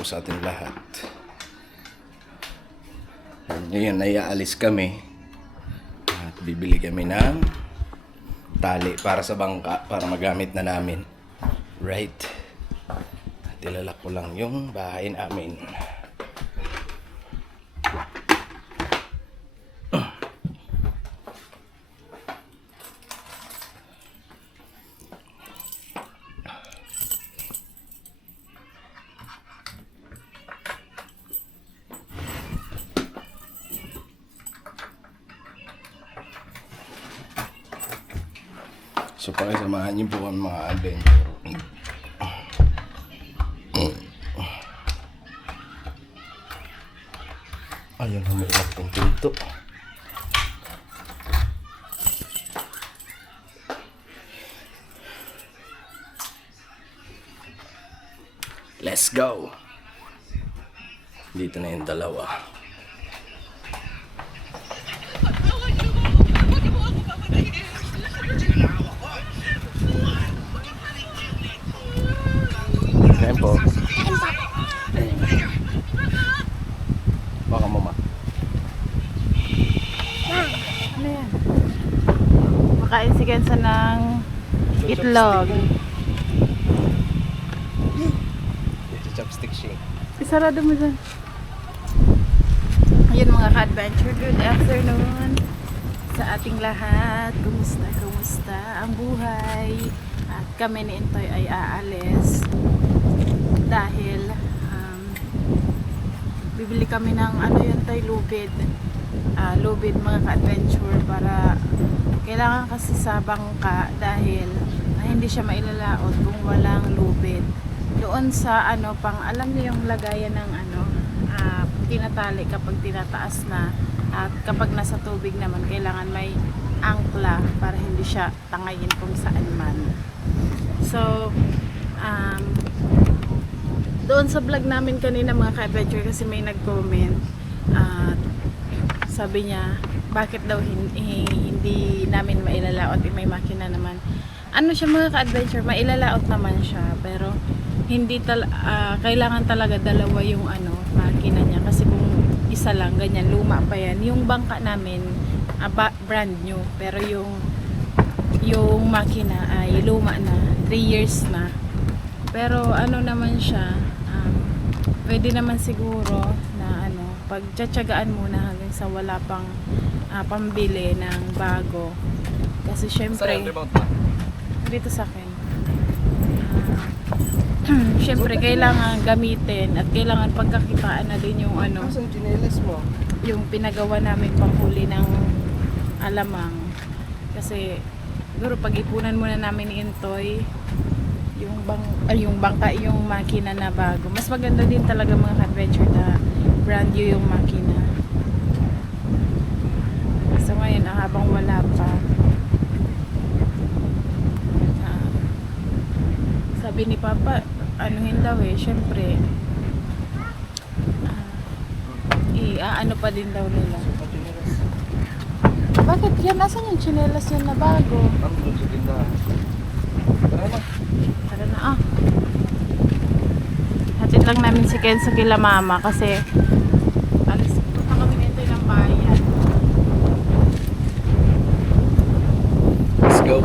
po sa ating lahat. Ngayon ay aalis kami at bibili kami ng tali para sa bangka para magamit na namin. Right? At ilalak ko lang yung bahay namin. So pakisamahan niyo po ang mga adventure. Ayun, humilak yung pinto. Let's go! Dito na yung dalawa. Tempo. Baka mama. Ano yan? Makain si Kenza ng itlog. Ito chopstick shake. Isarado mo dyan. Ayun mga ka-adventure, good afternoon sa ating lahat. Kumusta ang buhay? At kami ni Intoy ay aalis dahil bibili kami ng lubid. Lubid mga ka-adventure para kailangan kasi sa bangka dahil hindi siya mailalaot kung walang lubid. Doon sa alam niyo yung lagayan ng tinatali kapag tinataas na at kapag nasa tubig naman kailangan may angkla para hindi siya tangayin kung saan man. So doon sa vlog namin kanina mga ka-adventure kasi may nag-comment at sabi niya bakit daw hindi namin mailalaot, may makina naman. Ano siya mga ka-adventure, mailalaot naman siya pero hindi kailangan talaga dalawa yung makina niya kasi kung isa lang ganyan luma pa yan. Yung bangka namin brand new pero yung makina ay luma na, 3 years na. Pero naman siya, pwede naman siguro na pagtsatsagaan muna hanggang sa wala pang pambili ng bago. Kasi syempre dito sa akin. Syempre kailangan gamitin at kailangan pagkakitaan na din yung Asan chinelas mo? yung pinagawa namin panghuli ng alamang. Kasi siguro pag-ipunan muna namin ni Intoy yung bangka, yung makina na bago. Mas maganda din talaga mga adventure na brand new yung makina. So ngayon, habang wala pa, sabi ni Papa, anuhin daw syempre, ano pa din daw nila. Bakit yan? Nasaan yung chinelas yun na bago? Doon sa tindahan. Tara na Hatid lang namin si Ken sa kila mama kasi alis pa kami nito ng bayan. Let's go.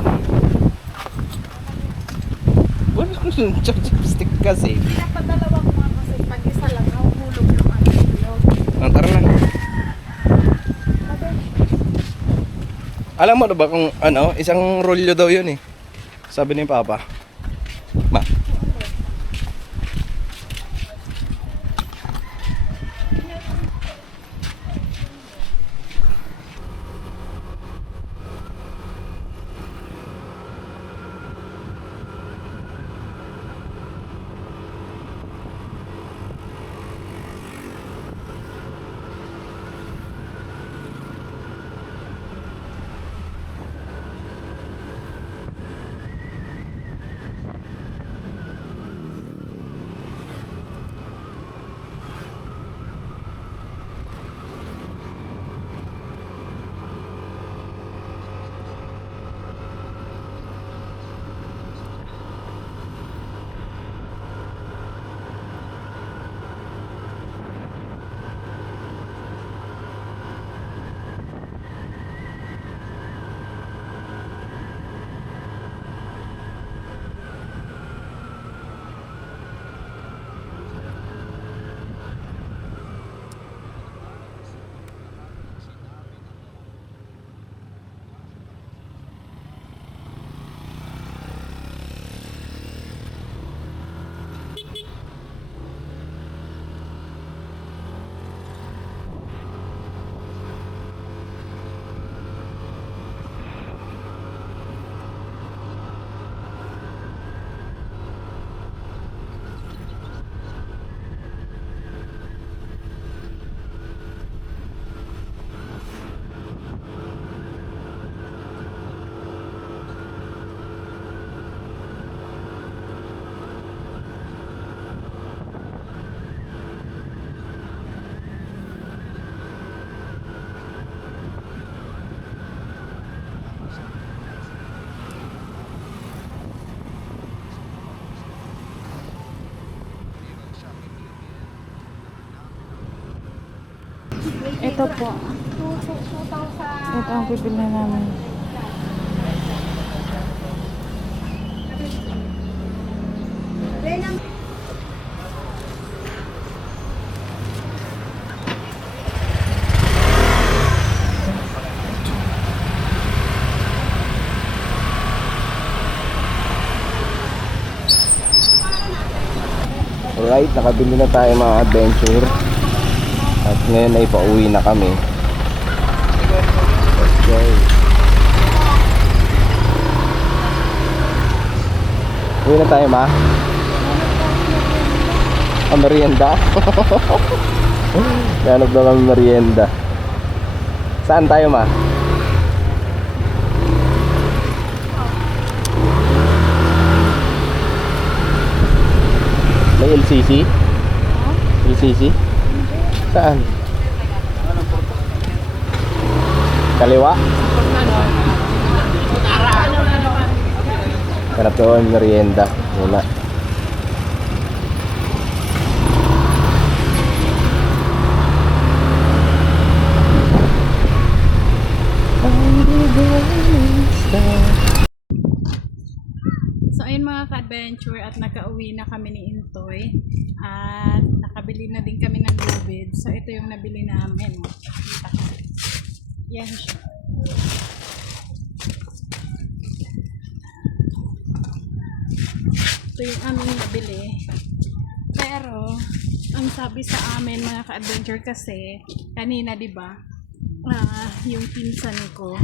Wala ko yung chopstick kasi. Pinapadalawa ko nga kasi pag isa lang nahuhulog yung itlog. Tara lang. Alam mo na ba kung isang rolyo daw yun sabi ni Papa. Ma. Ito po. Ito ang pipili namin. Alright, nakabili na tayo mga adventure. At ngayon ay pauwi na kami. Let's go. Uwi na tayo, ma? Ah, merienda? Ganap na kami merienda. Saan tayo, ma? May LCC? LCC? Saan? Kaliwa? Hanap doon merienda muna. So ayun mga ka-adventure, at nakauwi na kami ni Intoy at nakabili na din kami ng lubid. So ito yung nabili namin. Yan siya. Ito yung aming nabili. Pero ang sabi sa amin mga ka-adventure, kasi kanina 'di ba, yung pinsan ko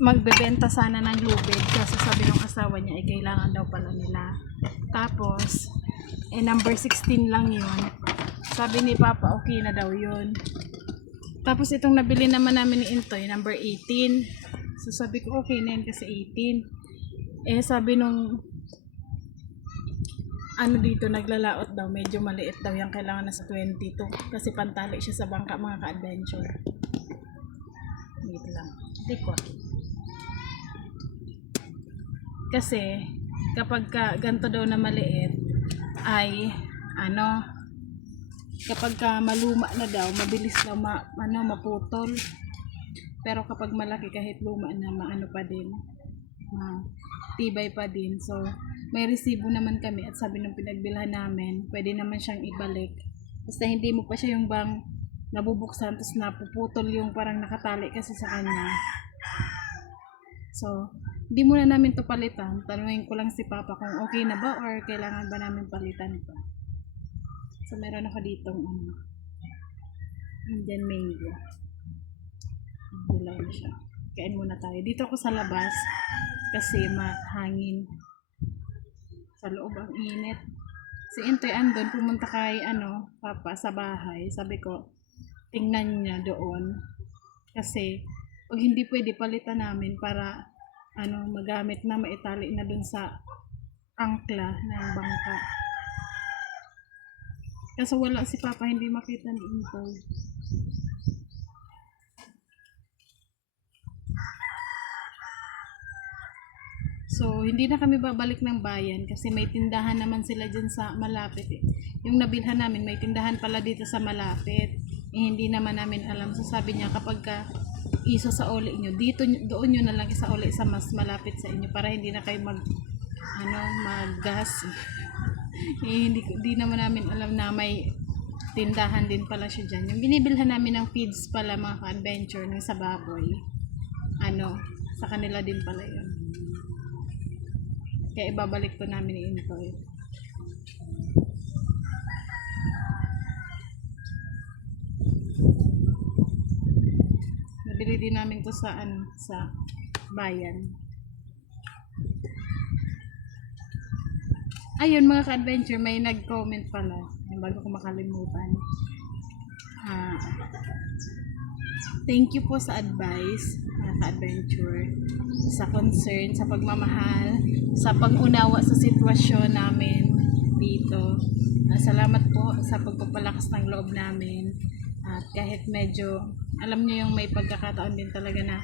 magbebenta sana ng lubid kasi sabi ng asawa niya ay kailangan daw pala nila. Tapos number 16 lang yun. Sabi ni Papa okay na daw yun. Tapos itong nabili naman namin ni Intoy, number 18. So sabi ko okay na yun kasi 18. Sabi nung dito naglalaot daw, medyo maliit daw yan, kailangan na sa 22 kasi pantali siya sa bangka mga ka-adventure. Dito lang. Tikot. Kasi kapag ganto daw na maliit ay kapag maluma na daw mabilis daw maputol. Pero kapag malaki kahit luma na pa din, tibay pa din. So may resibo naman kami at sabi ng pinagbilhan namin pwede naman siyang ibalik basta hindi mo pa siya yung bang nabubuksan tapos napuputol yung parang nakatali kasi sa kanya. So hindi muna namin to palitan. Tanungin ko lang si Papa kung okay na ba or kailangan ba namin palitan pa. So meron ako ditong Indian mango. Dilaw na siya. Kain muna tayo. Dito ako sa labas kasi mahangin. Sa loob ang init. Si Intoy andon, pumunta kay Papa sa bahay. Sabi ko tingnan niya doon. Kasi pag hindi pwede palitan namin para magamit na, maitali na dun sa angkla ng bangka. Kasi wala si Papa, hindi makita ni Intoy. So hindi na kami babalik ng bayan kasi may tindahan naman sila dyan sa malapit Yung nabilhan namin may tindahan pala dito sa malapit. Hindi naman namin alam. So sabi niya kapag isa sa uli nyo doon nyo na lang isa uli sa mas malapit sa inyo para hindi na kayo maggas. Hindi naman namin alam na may tindahan din pala siya dyan. Yung binibilhan namin ng feeds pala mga ka-adventure ng sa baboy, sa kanila din pala yun. Kaya ibabalik to namin ni Intoy. Nabili din namin to sa bayan. Ayun mga ka-adventure, may nag-comment pala bago ko makalimutan. Thank you po sa advice mga ka-adventure, sa concern, sa pagmamahal, sa pag-unawa sa sitwasyon namin dito. Salamat po sa pagpapalakas ng loob namin. At kahit medyo alam niyo yung may pagkakataon din talaga na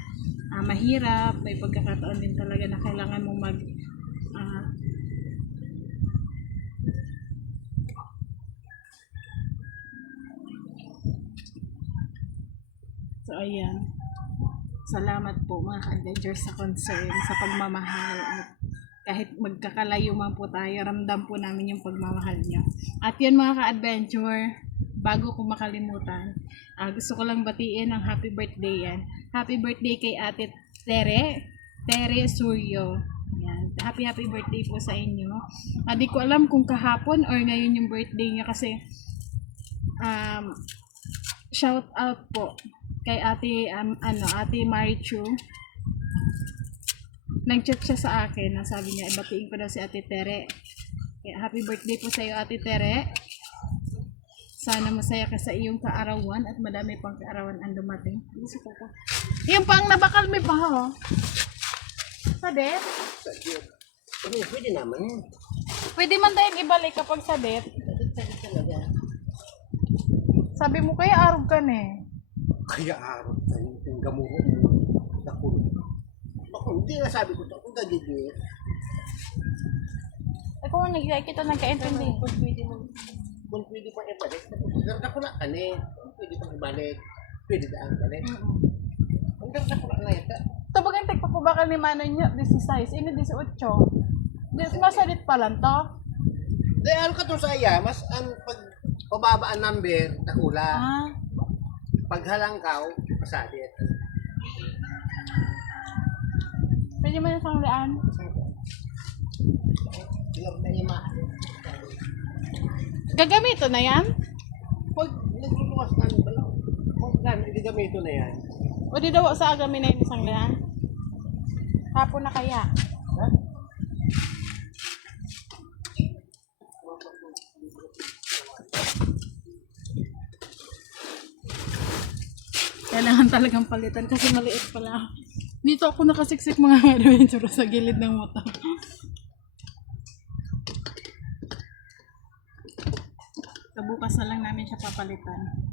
mahirap, may pagkakataon din talaga na kailangan mong So, ayan. Salamat po mga ka-adventures sa concern, sa pagmamahal. At kahit magkakalayo man po tayo, ramdam po namin yung pagmamahal niyo. At yun mga ka-adventure, bago ko makalimutan, gusto ko lang batiin ng happy birthday yan. Happy birthday kay Ate Tere Suryo. Yan. Happy birthday po sa inyo. Di ko alam kung kahapon or ngayon yung birthday niya kasi shout out po kay Ate Marichu. Nag-chat siya sa akin, sabi niya ibatiin ko daw si Ate Tere. Kaya happy birthday po sa iyo Ate Tere. Sana masaya ka sa iyong kaarawan at madami pang kaarawan ang dumating. Yung pang nabakal may pa ho. Sadet? Pwede naman yan. Pwede man tayong ibalik kapag sadet. Sadit talaga. Sabi mo kaya arog ka na Kaya araw tayo yung gamuho mo nakulong. Ako, hindi na sabi ko ito. Kung gagigit. Eh kung kita nagkaintindi. Kung pwede pang ibalik. Nakula ka na eh. Kung pwede pang ibalik. Pwede na ang balik. Kung nakula na ito. Ito bagay tagpapabakal ni Manay niya, 16, ini 18. Masalit pa lang to. Dahil ano ka to sa iya, mas ang pababa ang number, nakula. Paghalangkaw, masadit. Pwede mo na isang lian. Ilang na lima. Gagamito na yan? Pag nagluluwas na ano ba? Kung hindi gamito na yan. O di daw sa agamin na yun isang lian? Hapon na kaya? Ha? Kailangan talagang palitan kasi maliit pala. Dito ako nakasiksik mga adventure sa gilid ng motor. So, bukas na lang namin siya papalitan.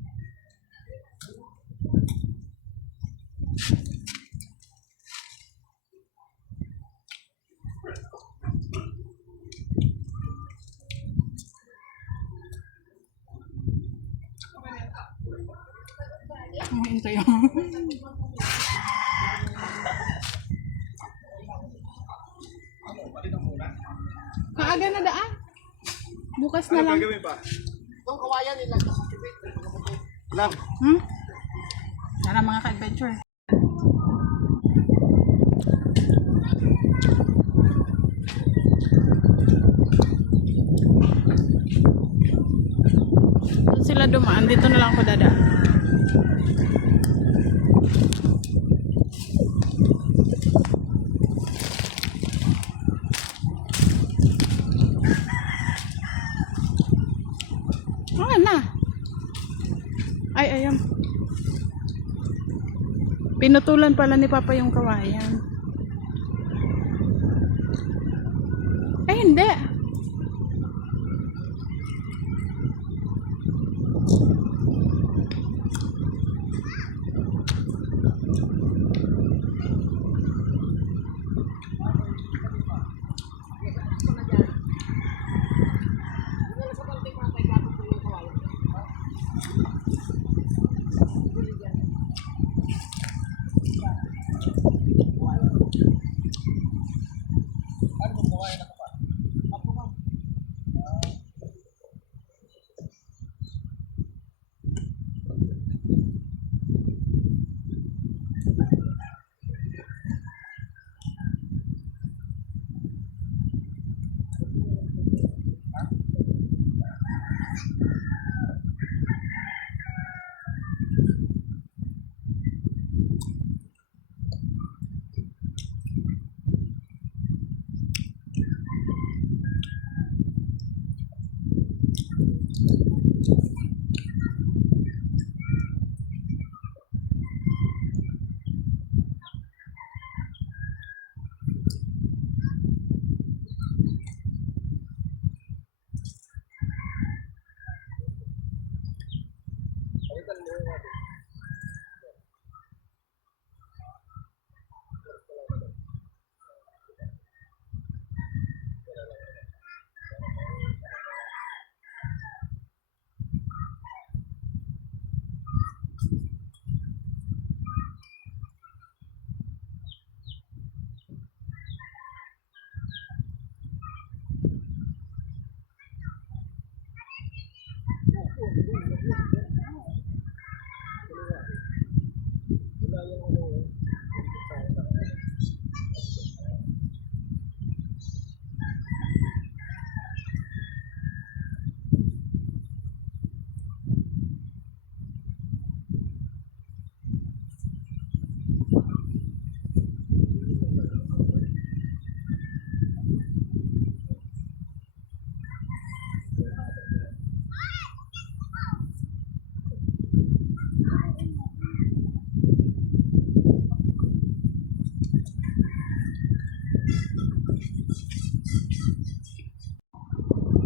Hintay ako. Kaaga na daan. Bukas na lang. Itong kawayan nila kasi tibit. Lang. Tara mga ka-adventure. Doon sila dumaan. Dito na lang ako dadaan. Na. Ay, ayan. Pinutulan pala ni Papa yung kawayan. Ay, hindi.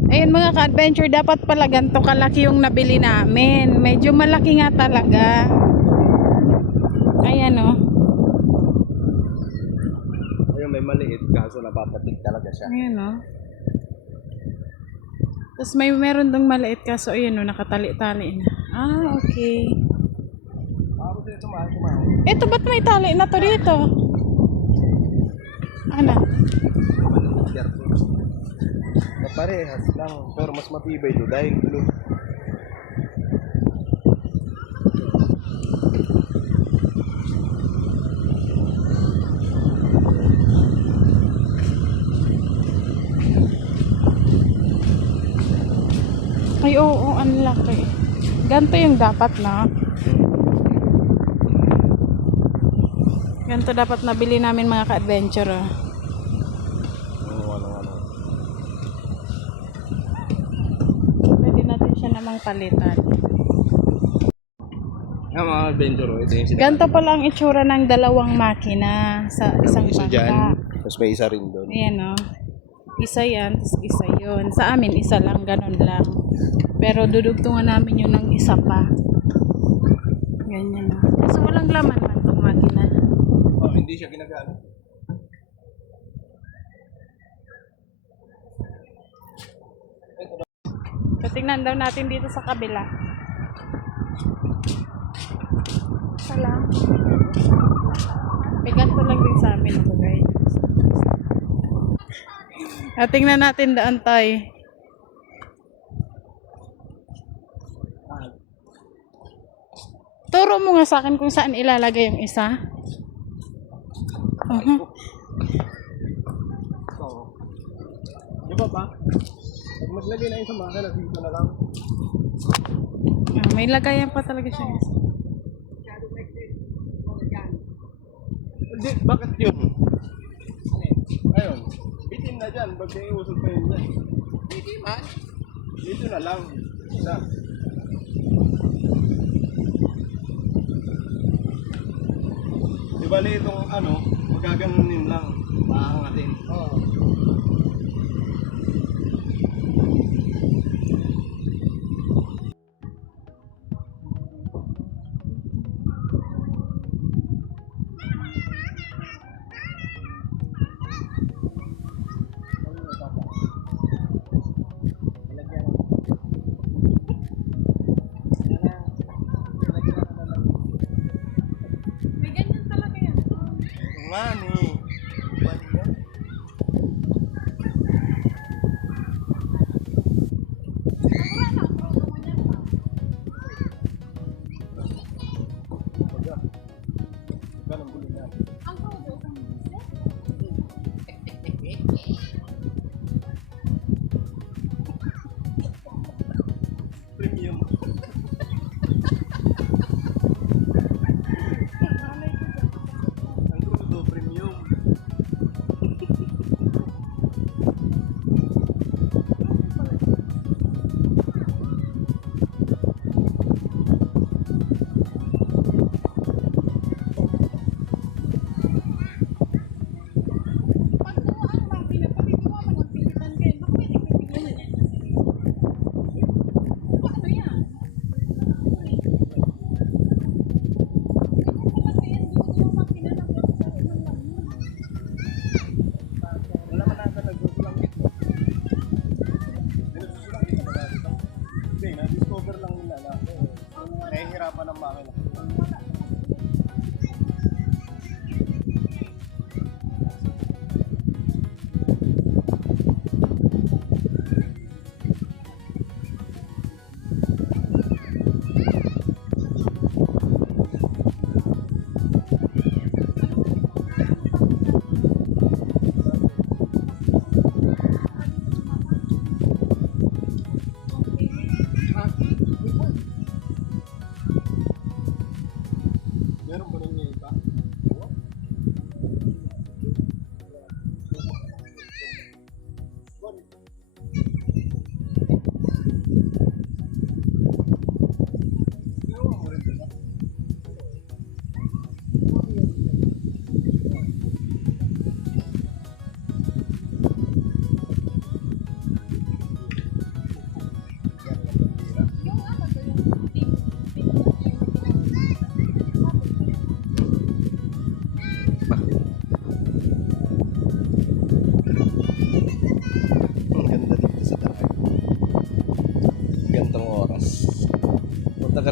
Ayun mga ka-adventure, dapat pala ganito kalaki yung nabili namin. Medyo malaki nga talaga. Ayan oh. Ayun, may maliit kaso napapatik talaga siya. Ayan oh. Tapos meron dong maliit kaso ayun oh, nakatali-tali na. Ah, okay. Ako din tumahan. Ito ba't may tali na to dito? Ano? Parehas lang, pero mas matibay ito dahil glue. Ay oo, ang laki. Ganito yung dapat na. Ganito dapat nabili namin mga ka-adventure. Oh. Pwede natin siya namang palitan. Mga adventure, ito yung sila. Ganito pala ang itsura ng dalawang makina sa isang Isa dyan, bangka. tapos may isa rin doon. Ayan o. Isa yan, tapos isa yun. Sa amin, isa lang, ganun lang. Pero dudugtungan namin yun ng isa pa. Ganyan o. Kasi walang laman man itong makina. Oh, hindi siya ginagamit. So, tingnan daw natin dito sa kabila. Isa lang. Bigat ko lang din sa amin ito guys. At tingnan natin daan tayo. Turo mo nga sa akin kung saan ilalagay yung isa. Di ba ba? Pag maglagay na yung sa makina, dito na lang. Ah, may lagayan pa talaga siya. Hindi, bakit yun? Ayun, bitin na dyan, pag naiusog pa yun dyan. Hindi man. Dito na lang. Isa. Di bali itong ano, magaganunin lang. Paangatin. Oo. May ganyan talaga yan. Nga ni. Bali yan. Ganun buling yan. Premium. Ang crudo, premium.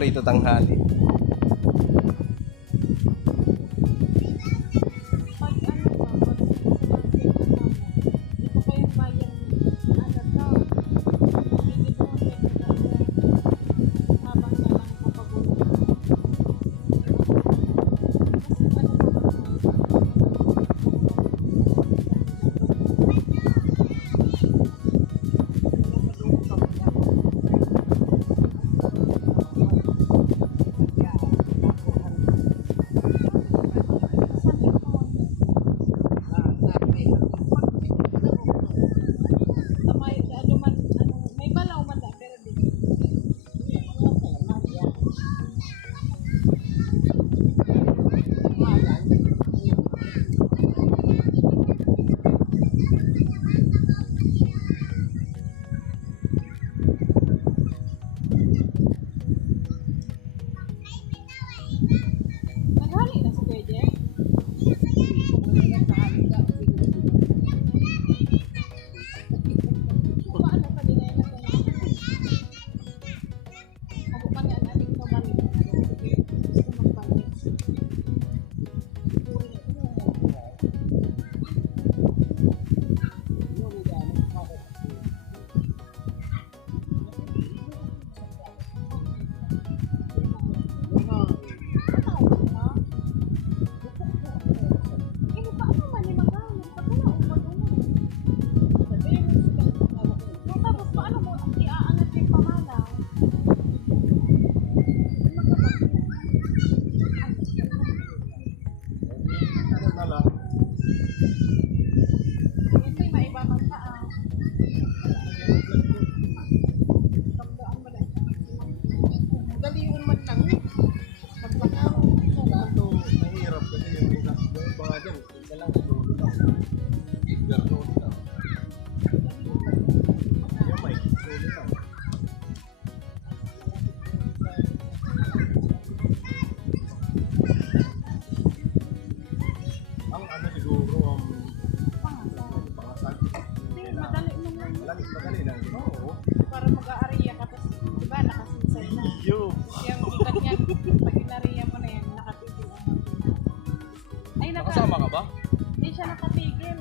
rito tanghali. Pag ano ba, pag ito pa yung bayan, ano to, hindi mo habang na lang papagulo. May balaw man na, pero di. Naghali na si Jeje? Paano pa din na ako pa nga natin ito balik. Gusto magbalik. Tapos paano mo iaangat yung pamanaw? Hindi maibabang taas. Tandaan mo lang. Daliun man lang. Pagpakaw. Mahirap kasi yung mga dyan, isa lang sa dulo lang. Edgar dulo lang. Yung may dulo lang. Ang ano siguro, pangasal. Hindi, madali mo lang. Madali lang. Oo. Para mag-aariya ka. Tapos, di ba, nakasinsay na. Yo! Yung ikat niya, pag inariya mo na yan, nakatigil. Ay, Nakasama ka ba? Hindi siya nakatigil.